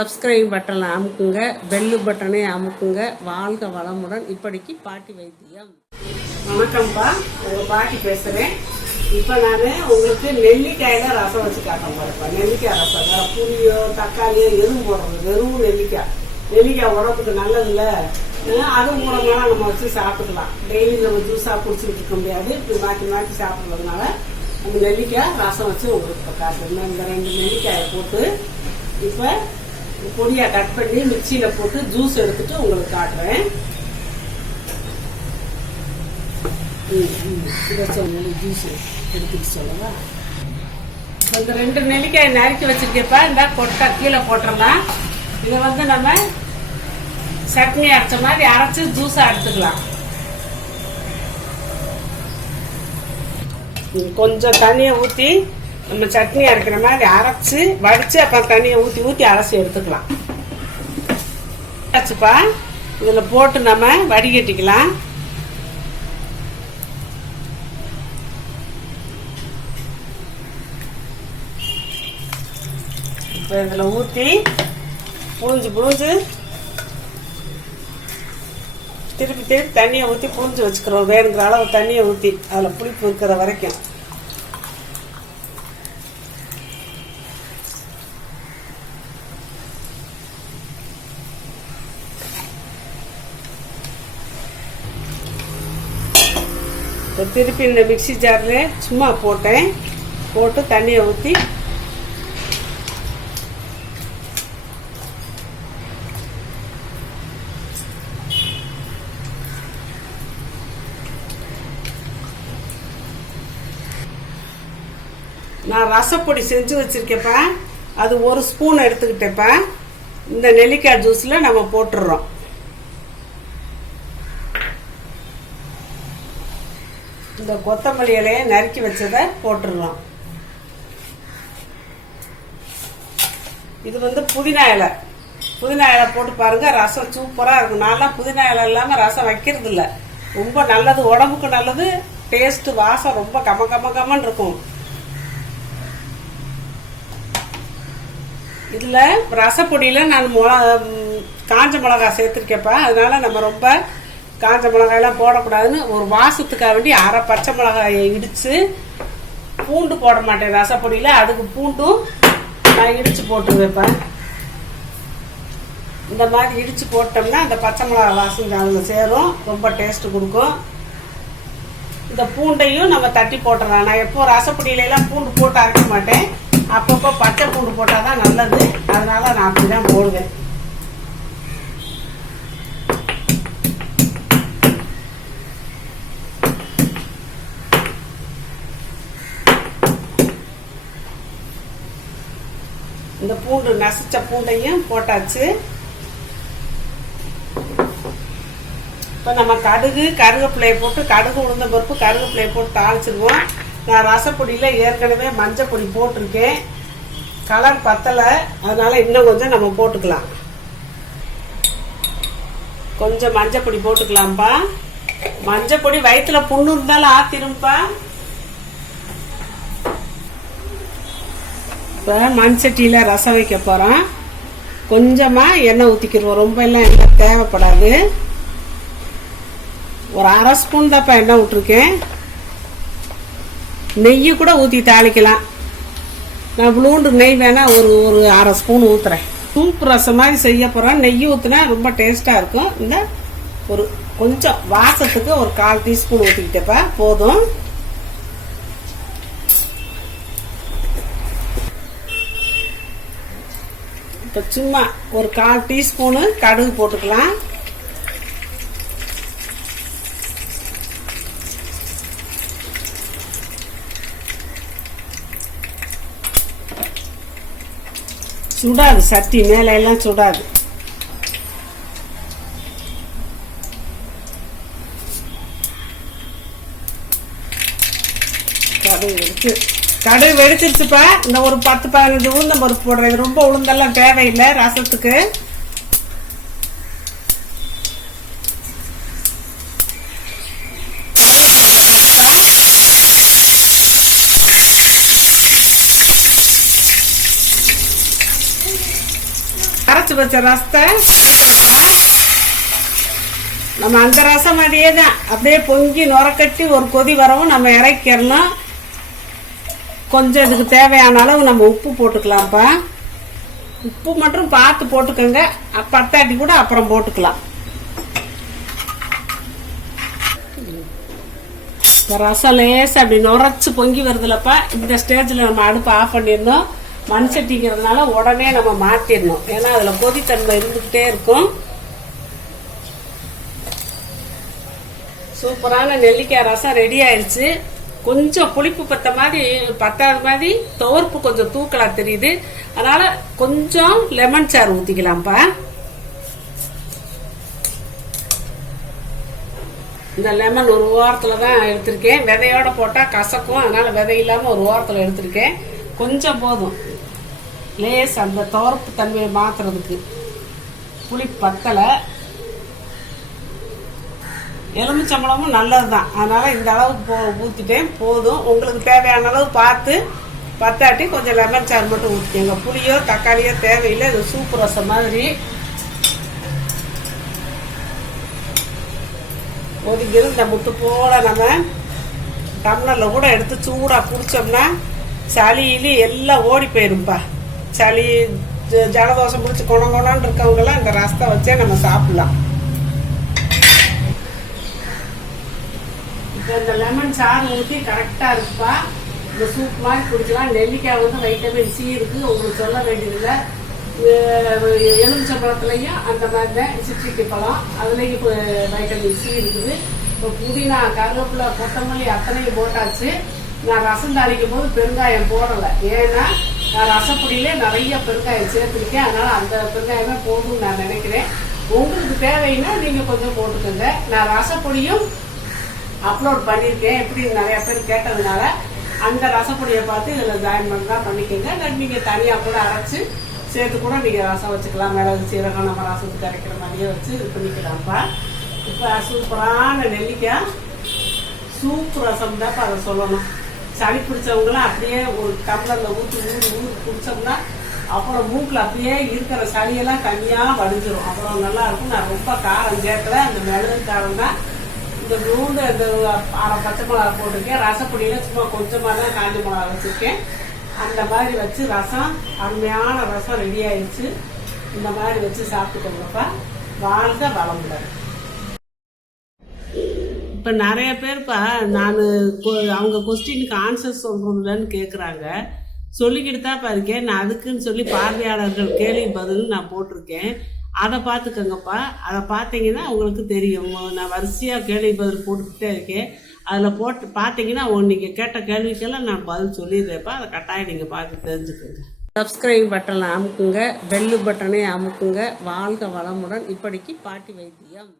Subscribe பட்டனை அமுக்குங்க, bell பட்டனை அமுக்குங்க. வாழ்க வளமுடன். இப்படிக்கு பாட்டி வைத்தியம். வணக்கம்ப்பா, உங்கள் பாட்டி பேசுகிறேன். இப்போ நான் உங்களுக்கு நெல்லிக்காயில் ரசம் வச்சு காட்ட போகிறேன்ப்பா. நெல்லிக்காய் ரசம் வேறு புளியோ தக்காளியோ எதுவும் போடுறது, வெறும் நெல்லிக்காய். நெல்லிக்காய் உடம்புக்கு நல்லதில்ல, அதுவும் மூலமாக நம்ம வச்சு சாப்பிட்டுக்கலாம். டெய்லி நம்ம ஜூஸாக குடிச்சிட்டு இருக்க முடியாது, இப்படி மாற்றி மாற்றி சாப்பிட்றதுனால அந்த நெல்லிக்காய் ரசம் வச்சு உங்களுக்கு இப்போ காட்டுறேன். இந்த 2 நெல்லிக்காயை போட்டு இப்போ பொடியாக கட் பண்ணி மிக்சியில் போட்டு ஜூஸ் எடுத்துட்டு உங்களுக்கு காட்டுறேன். ஜூஸ் எடுத்துட்டு சொல்லவா? இந்த 2 நெல்லிக்காயை நறுக்கி வச்சிருக்கப்ப இந்த கொட்டை கீழே போட்டுடலாம். இதை நம்ம சட்னி அரைச்ச மாதிரி அரைச்சு ஜூஸா எடுத்துக்கலாம். கொஞ்சம் தண்ணியை ஊற்றி நம்ம சட்னி அரைக்கிற மாதிரி அரைச்சு வடிச்சு அப்புறம் தண்ணியை ஊற்றி ஊற்றி அரைச்சி எடுத்துக்கலாம். ஆச்சுப்பா, இதில் போட்டு நம்ம வடிகட்டிக்கலாம். இப்போ இதில் ஊற்றி புழிஞ்சு திருப்பி தண்ணியை ஊற்றி புழிஞ்சு வச்சுக்கிறோம். வேணுங்கிற அளவு தண்ணியை ஊற்றி அதில் புளிப்பு இருக்கிற வரைக்கும். திருப்பி இந்த மிக்சி ஜாரில் சும்மா போட்டு தண்ணியை ஊற்றி நான் ரசப்பொடி செஞ்சு வச்சிருக்கேப்பா. அது 1 ஸ்பூன் எடுத்துக்கிட்டேப்பா. இந்த நெல்லிக்காய் ஜூஸில் நம்ம போட்டுடுறோம். இந்த கொத்தமல்லி இலையை நறுக்கி வச்சதை போட்டுடுறோம். இது புதினா இலை. புதினா இலை போட்டு பாருங்க, ரசம் சூப்பராக இருக்கும். நான்லாம் புதினா இலை இல்லாமல் ரசம் வைக்கிறது இல்லை. ரொம்ப நல்லது, உடம்புக்கு நல்லது. டேஸ்ட்டு வாசம் ரொம்ப கமன்னு இருக்கும். இதில் ரசப்பொடியில் நான் காஞ்ச மிளகாய் சேர்த்துருக்கேப்பா. அதனால நம்ம ரொம்ப காஞ்ச மிளகாயெல்லாம் போடக்கூடாதுன்னு ஒரு வாசத்துக்காக வேண்டி அரை பச்சை மிளகாயை இடித்து, பூண்டு போட மாட்டேன் ரசப்பொடியில். அதுக்கு பூண்டும் நான் இடித்து போட்டுருவேப்பேன். இந்த மாதிரி இடித்து போட்டோம்னா அந்த பச்சை மிளகாய் வாசம் அதில் சேரும், ரொம்ப டேஸ்ட்டு கொடுக்கும். இந்த பூண்டையும் நம்ம தட்டி போட்டுடலாம். நான் எப்போ ரசப்பொடியிலலாம் பூண்டு போட்டு அரைக்க மாட்டேன். அப்பப்போ பச்சை பூண்டு போட்டால் தான் நல்லது, அதனால நான் அப்படி தான் போடுவேன். இந்த பூண்டு நசிச்ச பூண்டையும் போட்டாச்சு. இப்போ நம்ம கருவேப்பிலையை போட்டு உளுந்த பருப்பு கருவேப்பிலையை போட்டு தாளிச்சிருவோம். நான் ரசப்பொடியில் ஏற்கனவே மஞ்சள் பொடி போட்டிருக்கேன். கலர் பத்தலை, அதனால இன்னும் கொஞ்சம் நம்ம போட்டுக்கலாம். கொஞ்சம் மஞ்சள் பொடி போட்டுக்கலாம்ப்பா. மஞ்சள் பொடி வயிற்றுல புண்ணு இருந்தாலும் ஆத்திரும்பா. இப்போ மண் சட்டியில் ரசம் வைக்க போகிறோம். கொஞ்சமாக எண்ணெய் ஊற்றிக்கிடுவோம். ரொம்ப எல்லாம் எண்ணெய் தேவைப்படாது. ஒரு அரை ஸ்பூன் தான்ப்பா எண்ணெய் விட்டுருக்கேன். நெய் கூட ஊற்றி தாளிக்கலாம். நான் இவ்வளோண்டு நெய் வேணால் ஒரு அரை ஸ்பூன் ஊற்றுறேன். சூப்பு ரசம் மாதிரி செய்ய போகிறேன். நெய் ஊற்றினா ரொம்ப டேஸ்ட்டாக இருக்கும். இந்த கொஞ்சம் வாசத்துக்கு ஒரு 1/4 டீஸ்பூன் ஊற்றிக்கிட்டப்பா போதும். இப்போ சும்மா ஒரு 1/4 டீஸ்பூனு கடுகு போட்டுக்கலாம். சுடாது, சட்டி மேலே எல்லாம் சுடாது. கடுகு வெடிச்சிருச்சுப்பா. இந்த ஒரு 10-15 உளுந்தம் பருப்பு போடுறேன். இது ரொம்ப உளுந்தெல்லாம் தேவையில்லை ரசத்துக்கு. அரைச்சி வச்ச ரசத்தை நம்ம அந்த ரசம் மாதிரியே தான் அப்படியே பொங்கி நுரக்கட்டி ஒரு கொதி வரவும் நம்ம இறக்கிடணும். கொஞ்சம் இதுக்கு தேவையான அளவு நம்ம உப்பு போட்டுக்கலாம்ப்பா. உப்பு மட்டும் பார்த்து போட்டுக்கோங்க, பத்தாட்டி கூட அப்புறம் போட்டுக்கலாம். ரசம் லேசாக அப்படி நுரைச்சி பொங்கி வருதுலப்பா. இந்த ஸ்டேஜில் நம்ம அடுப்பை ஆஃப் பண்ணிடணும். மண் சட்டிங்கிறதுனால உடனே நம்ம மாற்றிடணும், ஏன்னா அதில் கொதித்தன்மை இருந்துக்கிட்டே இருக்கும். சூப்பரான நெல்லிக்காய் ரசம் ரெடி ஆயிடுச்சு. கொஞ்சம் புளிப்பு பத்தாத மாதிரி துவர்ப்பு கொஞ்சம் தூக்கலா தெரியுது. அதனால கொஞ்சம் லெமன் சாறு ஊற்றிக்கலாம்ப்பா. இந்த லெமன் ஒரு ஓரத்தில் தான் எடுத்திருக்கேன். விதையோட போட்டால் கசக்கும், அதனால விதை இல்லாமல் ஒரு ஓரத்தில் எடுத்திருக்கேன். கொஞ்சம் போதும், லேஸ் அந்த துவர்ப்பு தன்மையை மாற்றுறதுக்கு. புளி பத்தலை. எலுமிச்சம்பழமும் நல்லது தான், அதனால் இந்த அளவுக்கு ஊற்றிட்டேன் போதும். உங்களுக்கு தேவையான அளவு பார்த்து, பத்தாட்டி கொஞ்சம் லெமன் சாறு மட்டும் ஊற்றிக்கோங்க. புளியோ தக்காளியோ தேவையில்லை. இது சூப்பு ரசம் மாதிரி கொதிக்கிறது. இந்த முட்டு போல நம்ம டம்ளரில் கூட எடுத்து சூடாக குடித்தோம்னா சளியிலி எல்லாம் ஓடி போயிருப்பா. சளி ஜலதோஷம் பிடிச்சி கொணங்கொணான்னு இருக்கவங்கெல்லாம் இந்த ரசத்தை வச்சே நம்ம சாப்பிடலாம். இப்போ இந்த லெமன் சாறு ஊற்றி கரெக்டாக இருக்குப்பா. இந்த சூப் மாதிரி குடிக்கலாம். நெல்லிக்காய் வந்து வைட்டமின் சி இருக்குது, உங்களுக்கு சொல்ல வேண்டியதில்லை. எலுமிச்சம்பழத்துலையும் அந்த மாதிரி தான், சிட்ரிக்கு பழம் அதுலேயும் இப்போ வைட்டமின் சி இருக்குது. இப்போ புதினா, கருவேப்பிலை, கொத்தமல்லி அத்தனையும் போட்டாச்சு. நான் ரசம் தாளிக்கும் போது பெருங்காயம் போடலை, ஏன்னா நான் ரசப்பொடியிலே நிறைய பெருங்காயம் சேர்த்துருக்கேன். அதனால் அந்த பெருங்காயமே போதும்னு நான் நினைக்கிறேன். உங்களுக்கு தேவைன்னா நீங்கள் கொஞ்சம் போட்டுக்கோங்க. நான் ரசப்பொடியும் அப்லோட் பண்ணியிருக்கேன், எப்படி நிறைய பேர் கேட்டதுனால அந்த ரசப்பொடியை பார்த்து இதில் ஜாயின் பண்ணலாம் பண்ணிக்கோங்க. நீங்கள் தனியாக கூட அரைச்சி சேர்த்து கூட நீங்கள் ரசம் வச்சுக்கலாம். மிளகு சீரகம் நம்ம ரசத்துக்கு அரைக்கிற மாதிரியே வச்சு இது பண்ணிக்கலாம்ப்பா. இப்போ சூப்பரான நெல்லிக்காய் சூப்பு ரசம் தான்ப்பா அதை சொல்லணும். சளி பிடிச்சவங்களாம் அப்படியே ஒரு டம்ளரில் ஊற்றி குடித்தோம்னா அப்புறம் மூக்கில் அப்படியே இருக்கிற சளியெல்லாம் தனியாக வடிஞ்சிடும். அப்புறம் நல்லாயிருக்கும். நான் ரொம்ப காரம் சேர்க்கல, அந்த மிளகு காரம் தான். இந்த நூண்டு அந்த அரை பச்சை மிளகா போட்டிருக்கேன். ரசப்பொடியில் சும்மா கொஞ்சமாக தான் காஞ்ச மிளகா வச்சுருக்கேன். அந்த மாதிரி வச்சு ரசம், அருமையான ரசம் ரெடி ஆயிடுச்சு. இந்த மாதிரி வச்சு சாப்பிட்டுக்கோங்கப்பா. வாழ்க வளமுடன். இப்போ நிறைய பேர்ப்பா நான் அவங்க கொஸ்டினுக்கு ஆன்சர் சொல்கிறதுலன்னு கேட்குறாங்க. சொல்லிக்கிட்டு தான் இருக்கேன். நான் அதுக்குன்னு சொல்லி பார்வையாளர்கள் கேள்வி பதில் நான் போட்டிருக்கேன். அதை பார்த்துக்கோங்கப்பா. அதை பார்த்தீங்கன்னா உங்களுக்கு தெரியும். நான் வரிசையாக கேள்வி பதில் போட்டுக்கிட்டே இருக்கேன். அதில் போட்டு பார்த்தீங்கன்னா நீங்கள் கேட்ட கேள்விக்கெல்லாம் நான் பதில் சொல்லிடுறேன்ப்பா. அதை கட்டாயம் நீங்கள் பார்த்து தெரிஞ்சுக்கோங்க. சப்ஸ்கிரைப் பட்டனை அமுக்குங்க, பெல்லு பட்டனை அமுக்குங்க. வாழ்க வளமுடன். இப்படிக்கு பாட்டி வைத்தியம்.